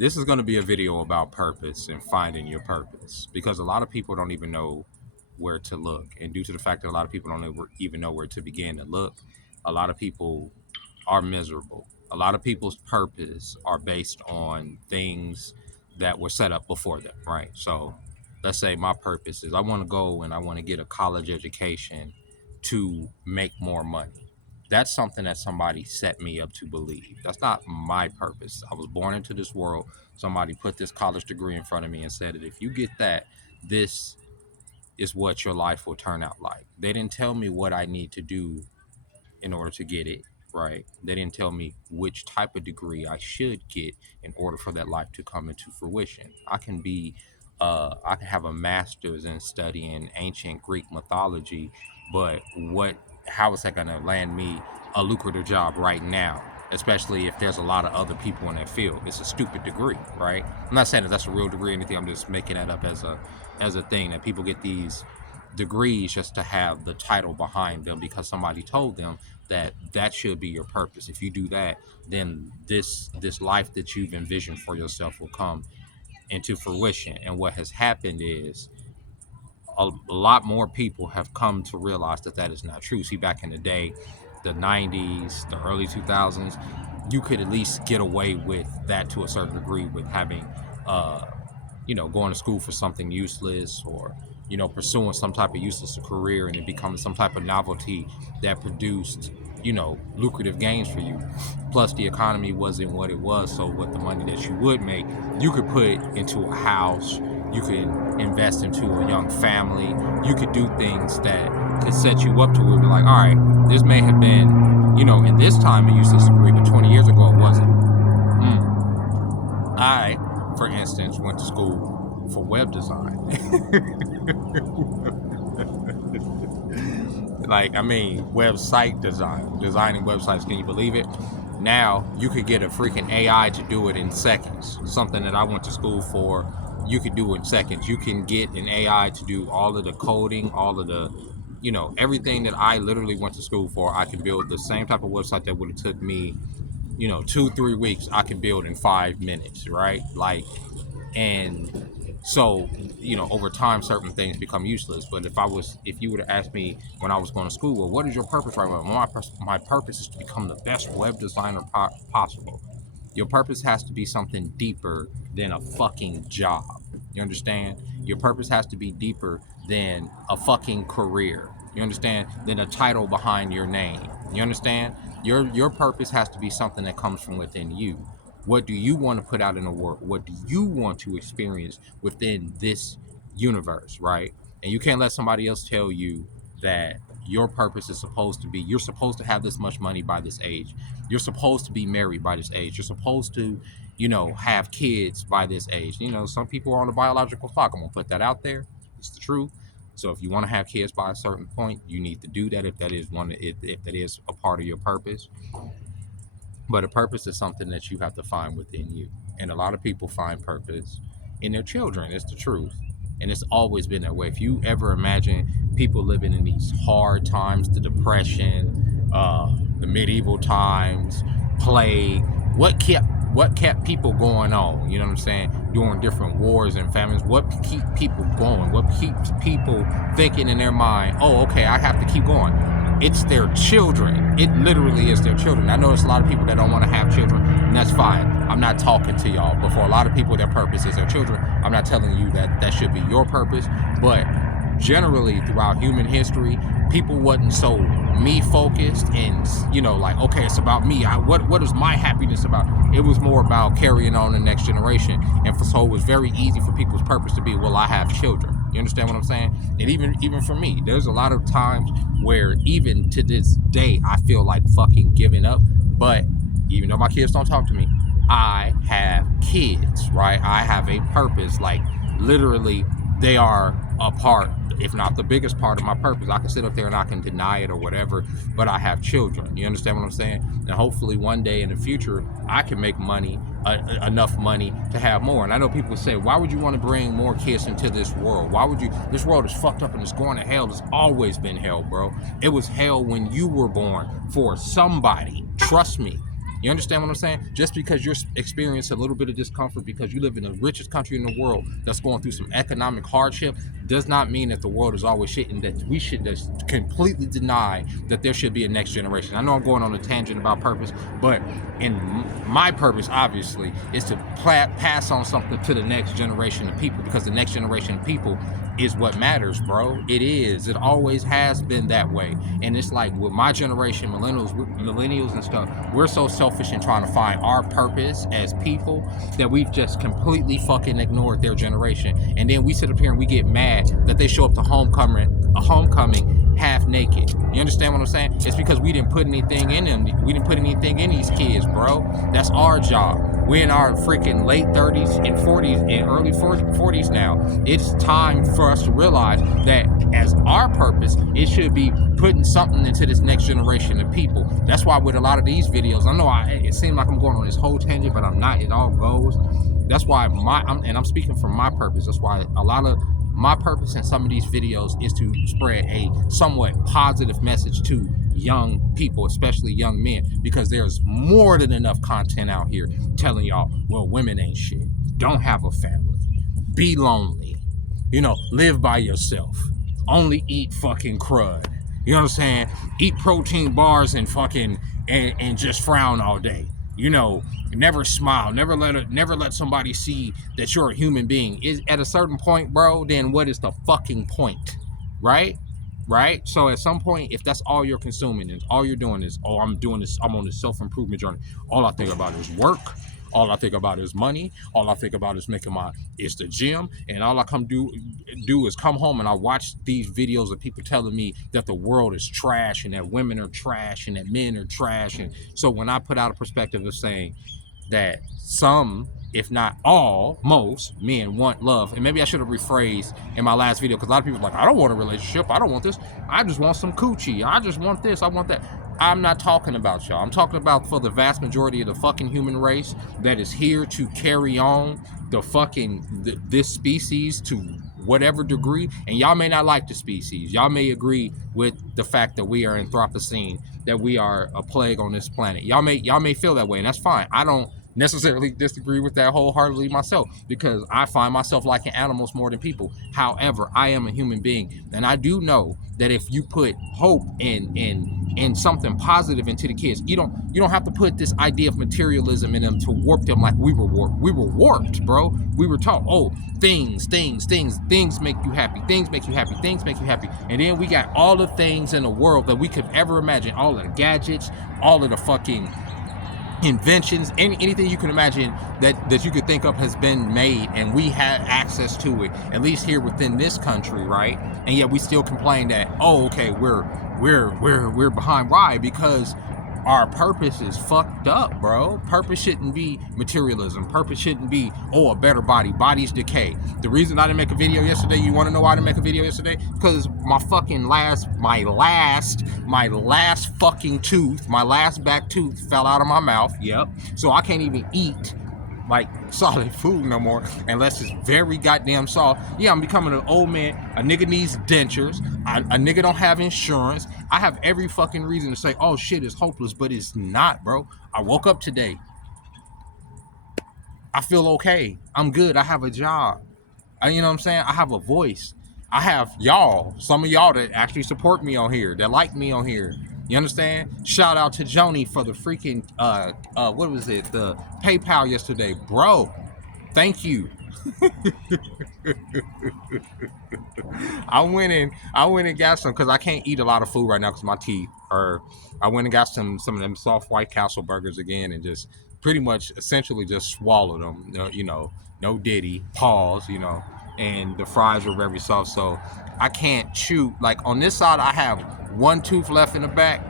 This is going to be a video about purpose and finding your purpose, because a lot of people don't even know where to look. And due to the fact that a lot of people don't even know where to begin to look, a lot of people are miserable. A lot of people's purpose are based on things that were set up before them, right? So let's say my purpose is I want to go and I want to get a college education to make more money. That's something that somebody set me up to believe. That's not my purpose. I was born into this world. Somebody put this college degree in front of me and said that if you get that, this is what your life will turn out like. They didn't tell me what I need to do in order to get it, right? They didn't tell me which type of degree I should get in order for that life to come into fruition. I can have a master's in studying ancient Greek mythology, but how is that going to land me a lucrative job right now? Especially if there's a lot of other people in that field. It's a stupid degree, right? I'm not saying that that's a real degree or anything. I'm just making that up as a thing that people get these degrees just to have the title behind them because somebody told them that should be your purpose. If you do that, then this life that you've envisioned for yourself will come into fruition. And what has happened is a lot more people have come to realize that that is not true. See, back in the day, the 90s, the early 2000s, you could at least get away with that to a certain degree with having going to school for something useless, or pursuing some type of useless career, and it becoming some type of novelty that produced lucrative gains for you. Plus, the economy wasn't what it was, so with the money that you would make, you could put into a house, you could invest into a young family, you could do things that could set you up to where you're like, all right, this may have been in this time a useless degree, but 20 years ago it wasn't. I, for instance, went to school for web design. Website design, designing websites. Can you believe it? Now you could get a freaking AI to do it in seconds. Something that I went to school for, you could do in seconds. You can get an AI to do all of the coding, all of the, everything that I literally went to school for. I can build the same type of website that would have took me 2-3 weeks. I can build in 5 minutes, right? And so over time certain things become useless. But if you would have asked me when I was going to school, well, what is your purpose right now? My purpose is to become the best web designer possible. Your purpose has to be something deeper than a fucking job. You understand? Your purpose has to be deeper than a fucking career. You understand? Than a title behind your name. You understand? Your purpose has to be something that comes from within you. What do you want to put out in the world? What do you want to experience within this universe, right? And you can't let somebody else tell you that your purpose is supposed to be, you're supposed to have this much money by this age. You're supposed to be married by this age. You're supposed to, have kids by this age. Some people are on the biological clock. I'm going to put that out there. It's the truth. So if you want to have kids by a certain point, you need to do that if that is if that is a part of your purpose. But a purpose is something that you have to find within you. And a lot of people find purpose in their children. It's the truth. And it's always been that way. If you ever imagine people living in these hard times, the depression, the medieval times, plague, what kept people going on, you know what I'm saying, during different wars and famines? What keep people going? What keeps people thinking in their mind, oh, okay, I have to keep going? It's their children. It literally is their children. I know there's a lot of people that don't want to have children, and that's fine. I'm not talking to y'all. But for a lot of people, their purpose is their children. I'm not telling you that that should be your purpose. But generally, throughout human history, people wasn't so me focused and, okay, it's about me. What is my happiness about? It was more about carrying on the next generation. And so it was very easy for people's purpose to be, well, I have children. You understand what I'm saying? And even for me, there's a lot of times where even to this day, I feel like fucking giving up. But even though my kids don't talk to me, I have kids, right? I have a purpose. Like, literally, they are a part, if not the biggest part of my purpose. I can sit up there and I can deny it or whatever, but I have children. You understand what I'm saying? And hopefully one day in the future, I can make money, enough money to have more. And I know people say, why would you want to bring more kids into this world? Why would you? This world is fucked up and it's going to hell. It's always been hell, bro. It was hell when you were born for somebody. Trust me. You understand what I'm saying? Just because you're experiencing a little bit of discomfort because you live in the richest country in the world that's going through some economic hardship does not mean that the world is always shit and that we should just completely deny that there should be a next generation. I know I'm going on a tangent about purpose, but in my purpose, obviously, is to pass on something to the next generation of people, because the next generation of people is what matters, bro. It is. It always has been that way. And it's like with my generation, millennials and stuff, we're so selfish in trying to find our purpose as people that we've just completely fucking ignored their generation. And then we sit up here and we get mad that they show up to homecoming half naked. You understand what I'm saying? It's because we didn't put anything in them. We didn't put anything in these kids, bro. That's our job. We're in our freaking late 30s and 40s and early 40s now. It's time for us to realize that as our purpose, it should be putting something into this next generation of people. That's why with a lot of these videos, I know it seems like I'm going on this whole tangent, but I'm not. It all goes. That's why I'm speaking from my purpose. That's why a lot of my purpose in some of these videos is to spread a somewhat positive message to young people, especially young men, because there's more than enough content out here telling y'all, well, women ain't shit. Don't have a family. Be lonely. Live by yourself. Only eat fucking crud. You know what I'm saying? Eat protein bars and fucking and just frown all day. Never smile. Never let somebody see that you're a human being. Is at a certain point, bro, then what is the fucking point? Right? So at some point, if that's all you're consuming and all you're doing is, oh, I'm doing this, I'm on this self-improvement journey, all I think about is work, all I think about is money, all I think about is is the gym, and all I do is come home and I watch these videos of people telling me that the world is trash and that women are trash and that men are trash. And so when I put out a perspective of saying that some, if not all, most men want love. And maybe I should have rephrased in my last video, because a lot of people are like, I don't want a relationship. I don't want this. I just want some coochie. I just want this. I want that. I'm not talking about y'all. I'm talking about for the vast majority of the fucking human race that is here to carry on this species to whatever degree. And y'all may not like the species. Y'all may agree with the fact that we are Anthropocene, that we are a plague on this planet. Y'all may feel that way, and that's fine. I don't necessarily disagree with that wholeheartedly myself, because I find myself liking animals more than people. However, I am a human being, and I do know that if you put hope in something positive into the kids, you don't have to put this idea of materialism in them to warp them like we were warped. We were warped, bro. We were taught, oh, things make you happy, things make you happy, things make you happy. And then we got all the things in the world that we could ever imagine, all of the gadgets, all of the fucking inventions, anything you can imagine that you could think of has been made, and we have access to it, at least here within this country, right? And yet we still complain that, oh, okay, we're behind. Why? Because our purpose is fucked up, bro. Purpose shouldn't be materialism. Purpose shouldn't be, oh, a better body. Bodies decay. The reason I didn't make a video yesterday, you want to know why I didn't make a video yesterday? Because my last fucking tooth, my last back tooth fell out of my mouth. Yep. So I can't even eat like solid food no more unless it's very goddamn soft. Yeah, I'm becoming an old man. A nigga needs dentures. A nigga don't have insurance. I have every fucking reason to say, oh shit, it's hopeless, but it's not, bro. I woke up today. I feel okay. I'm good. I have a job. You know what I'm saying? I have a voice. I have y'all, some of y'all that actually support me on here, that like me on here. You understand? Shout out to Joni for the freaking, what was it? The PayPal yesterday. Bro, thank you. I went and got some, because I can't eat a lot of food right now because my teeth are. I went and got some of them soft White Castle burgers again, and just pretty much essentially just swallowed them. No diddy, pause, and the fries were very soft, so I can't chew. Like on this side, I have one tooth left in the back.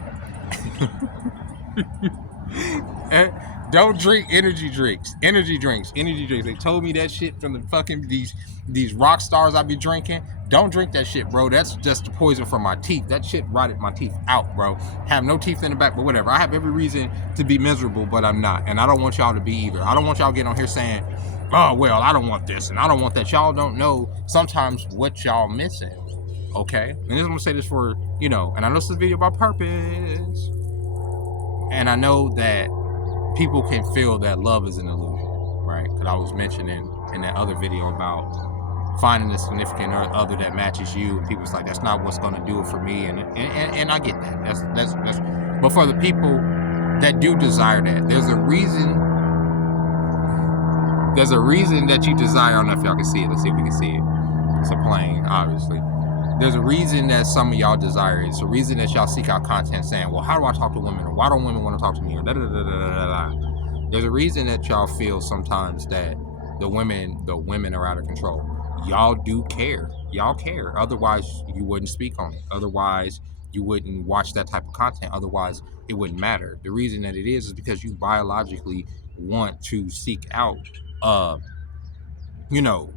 Don't drink energy drinks. They told me that shit from the fucking these rock stars I be drinking. Don't drink that shit, bro. That's just the poison for my teeth. That shit rotted my teeth out, bro. Have no teeth in the back, but whatever. I have every reason to be miserable, but I'm not. And I don't want y'all to be either. I don't want y'all getting on here saying, oh, well, I don't want this and I don't want that. Y'all don't know sometimes what y'all missing, okay? And I'm going to say this for, and I know this is a video about purpose. And I know that people can feel that love is an illusion, right? Because I was mentioning in that other video about finding a significant other that matches you, and people's like, that's not what's going to do it for me, and I get that. That's. But for the people that do desire that, there's a reason. There's a reason that you desire. I don't know if y'all can see it. Let's see if we can see it. It's a plane, obviously. There's a reason that some of y'all desire it. It's a reason that y'all seek out content saying, well, how do I talk to women? Or why don't women want to talk to me? Or da da da da da da. There's a reason that y'all feel sometimes that the women are out of control. Y'all do care. Y'all care. Otherwise, you wouldn't speak on it. Otherwise, you wouldn't watch that type of content. Otherwise, it wouldn't matter. The reason that it is because you biologically want to seek out, you know,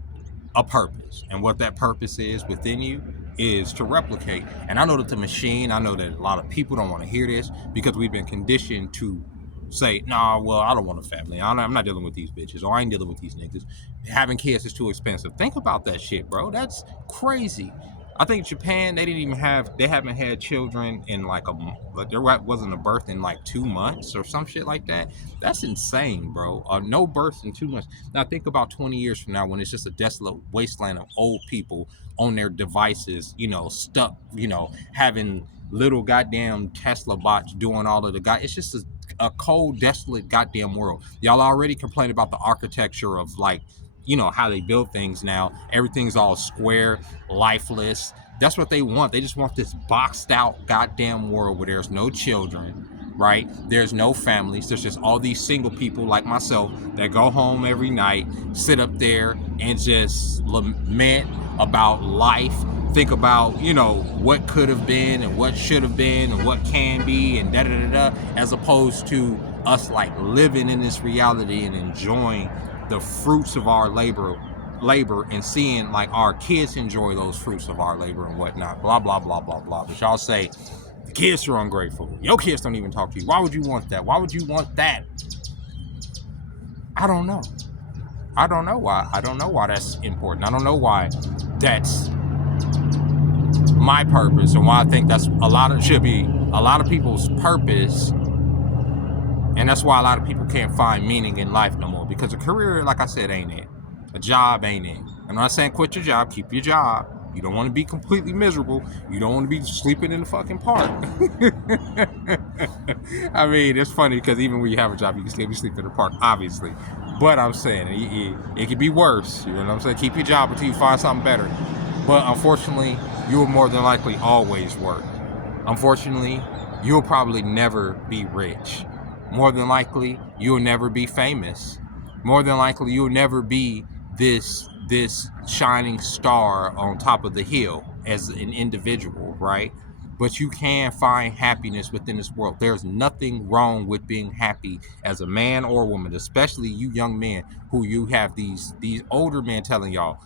a purpose, and what that purpose is within you is to replicate. And I know that the machine, I know that a lot of people don't want to hear this because we've been conditioned to say, nah, well, I don't want a family, I'm not dealing with these bitches, or I ain't dealing with these niggas, having kids is too expensive. Think about that shit, bro. That's crazy. I think Japan, they haven't had children in like there wasn't a birth in like 2 months or some shit like that. That's insane, bro. No births in 2 months. Now think about 20 years from now when it's just a desolate wasteland of old people on their devices, stuck, having little goddamn Tesla bots doing all of the it's just a cold, desolate goddamn world. Y'all already complain about the architecture of like, how they build things now. Everything's all square, lifeless. That's what they want. They just want this boxed out goddamn world where there's no children, right? There's no families. There's just all these single people like myself that go home every night, sit up there and just lament about life, think about, what could have been and what should have been and what can be and da da da da, as opposed to us like living in this reality and enjoying the fruits of our labor and seeing like our kids enjoy those fruits of our labor and whatnot, blah blah blah blah blah. But y'all say the kids are ungrateful, your kids don't even talk to you. Why would you want that? Why would you want that? I don't know why. I don't know why that's important. I don't know why that's my purpose, and why I think that's should be a lot of people's purpose. And that's why a lot of people can't find meaning in life no more, because a career, like I said, ain't it. A job ain't it. I'm not saying quit your job, keep your job. You don't want to be completely miserable. You don't want to be sleeping in the fucking park. I mean, it's funny because even when you have a job, you can still be sleeping in the park, obviously. But I'm saying it could be worse. You know what I'm saying? Keep your job until you find something better. But unfortunately, you will more than likely always work. Unfortunately, you'll probably never be rich. More than likely, you'll never be famous. More than likely, you'll never be this shining star on top of the hill as an individual, right? But you can find happiness within this world. There's nothing wrong with being happy as a man or a woman, especially you young men who you have these older men telling y'all,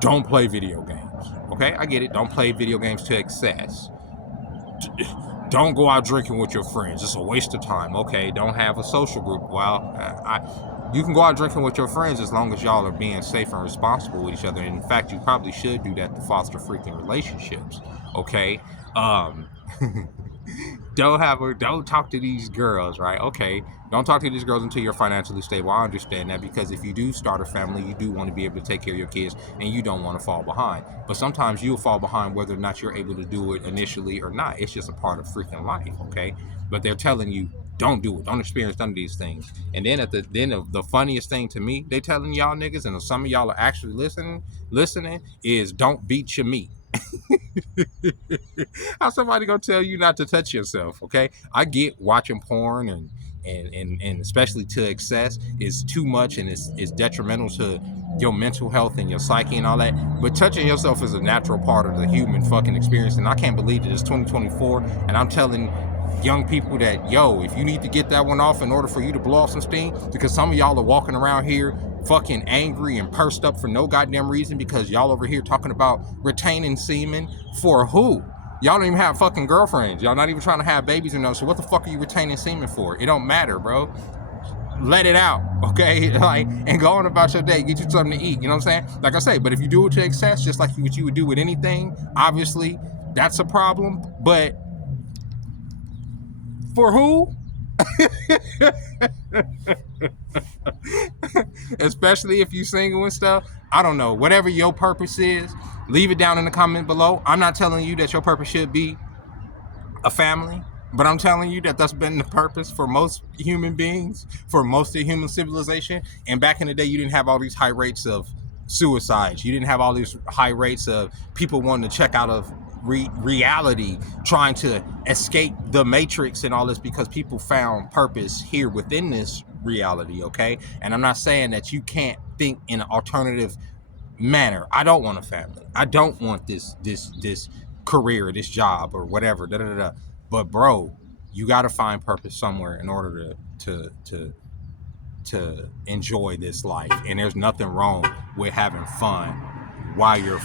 don't play video games. Okay, I get it. Don't play video games to excess. Don't go out drinking with your friends. It's a waste of time. Okay, don't have a social group. Well, you can go out drinking with your friends as long as y'all are being safe and responsible with each other. And in fact, you probably should do that to foster freaking relationships. Okay, don't talk to these girls, right? Okay, don't talk to these girls until you're financially stable. I understand that, because if you do start a family, you do want to be able to take care of your kids, and you don't want to fall behind. But sometimes you'll fall behind whether or not you're able to do it initially or not. It's just a part of freaking life, okay? But they're telling you, don't do it. Don't experience none of these things. And then the funniest thing to me, they telling y'all niggas, and some of y'all are actually listening, is don't beat your meat. How somebody gonna tell you not to touch yourself? Okay, I get watching porn and especially to excess is too much, and it's detrimental to your mental health and your psyche and all that. But touching yourself is a natural part of the human fucking experience, and I can't believe that it's 2024 and I'm telling young people that, yo, if you need to get that one off in order for you to blow off some steam, because some of y'all are walking around here fucking angry and pursed up for no goddamn reason, because y'all over here talking about retaining semen for who? Y'all don't even have fucking girlfriends. Y'all not even trying to have babies or no. So what the fuck are you retaining semen for? It don't matter, bro. Let it out, okay? Like, and go on about your day. Get you something to eat. You know what I'm saying? Like I say, but if you do it to excess, just like what you would do with anything, obviously that's a problem. But for who? Especially if you single and stuff. I don't know. Whatever your purpose is, leave it down in the comment below. I'm not telling you that your purpose should be a family, but I'm telling you that that's been the purpose for most human beings, for most of human civilization. And back in the day, you didn't have all these high rates of suicides. You didn't have all these high rates of people wanting to check out of reality, trying to escape the matrix and all this, because people found purpose here within this reality. Okay, and I'm not saying that you can't think in an alternative manner. I don't want a family. I don't want this career, this job, or whatever. Da, da, da, da. But bro, you got to find purpose somewhere in order to enjoy this life. And there's nothing wrong with having fun while you're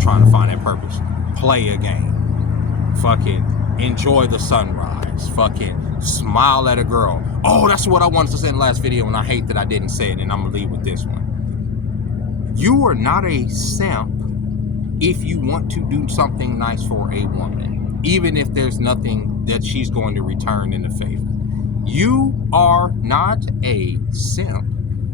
trying to find that purpose. Play a game. Fucking enjoy the sunrise. Fucking smile at a girl. Oh, that's what I wanted to say in the last video, and I hate that I didn't say it, and I'm gonna leave with this one. You are not a simp if you want to do something nice for a woman, even if there's nothing that she's going to return in the favor. You are not a simp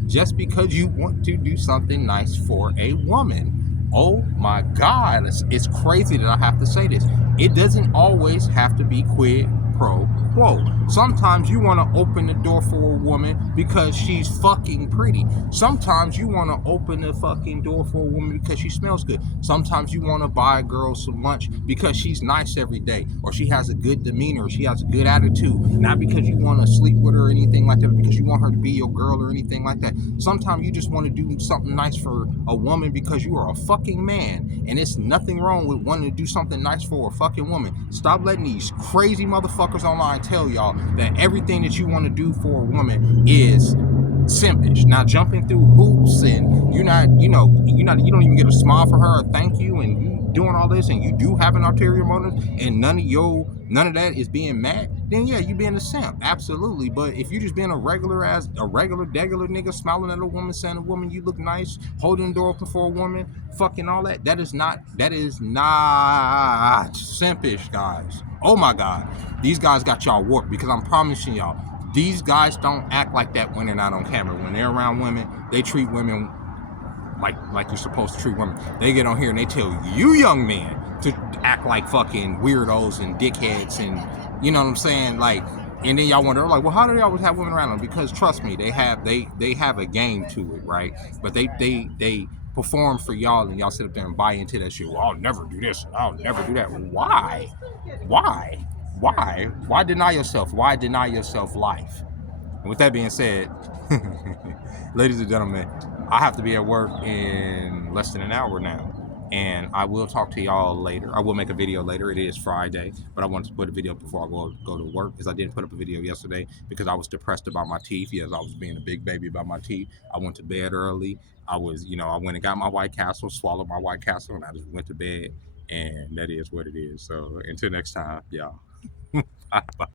just because you want to do something nice for a woman. Oh my God, it's crazy that I have to say this. It doesn't always have to be quid pro quo. Sometimes you want to open the door for a woman because she's fucking pretty. Sometimes you want to open the fucking door for a woman because she smells good. Sometimes you want to buy a girl some lunch because she's nice every day, or she has a good demeanor, or she has a good attitude. Not because you want to sleep with her or anything like that, because you want her to be your girl or anything like that. Sometimes you just want to do something nice for a woman because you are a fucking man, and it's nothing wrong with wanting to do something nice for a fucking woman. Stop letting these crazy motherfuckers online tell y'all that everything that you want to do for a woman is simpish. Now jumping through hoops, and you don't even get a smile for her or thank you, and you doing all this, and you do have an ulterior motive, and none of that is being met, then yeah, you being a simp, absolutely. But if you just being a regular degular nigga, smiling at a woman, saying a woman you look nice, holding the door open for a woman, fucking all that is not simpish, guys. Oh my God, these guys got y'all warped, because I'm promising y'all, these guys don't act like that when they're not on camera. When they're around women, they treat women like you're supposed to treat women. They get on here and they tell you young men to act like fucking weirdos and dickheads, and you know what I'm saying? Like, and then y'all wonder, like, well, how do they always have women around them? Because trust me, they have a game to it, right? But they perform for y'all, and y'all sit up there and buy into that shit. Well, I'll never do this, and I'll never do that. Why? Why deny yourself? Why deny yourself life? And with that being said, ladies and gentlemen, I have to be at work in less than an hour now. And I will talk to y'all later. I will make a video later. It is Friday, but I wanted to put a video before I go to work, because I didn't put up a video yesterday because I was depressed about my teeth. Yes, I was being a big baby about my teeth. I went to bed early. I went and got my White Castle, swallowed my White Castle, and I just went to bed. And that is what it is. So until next time, y'all. Bye.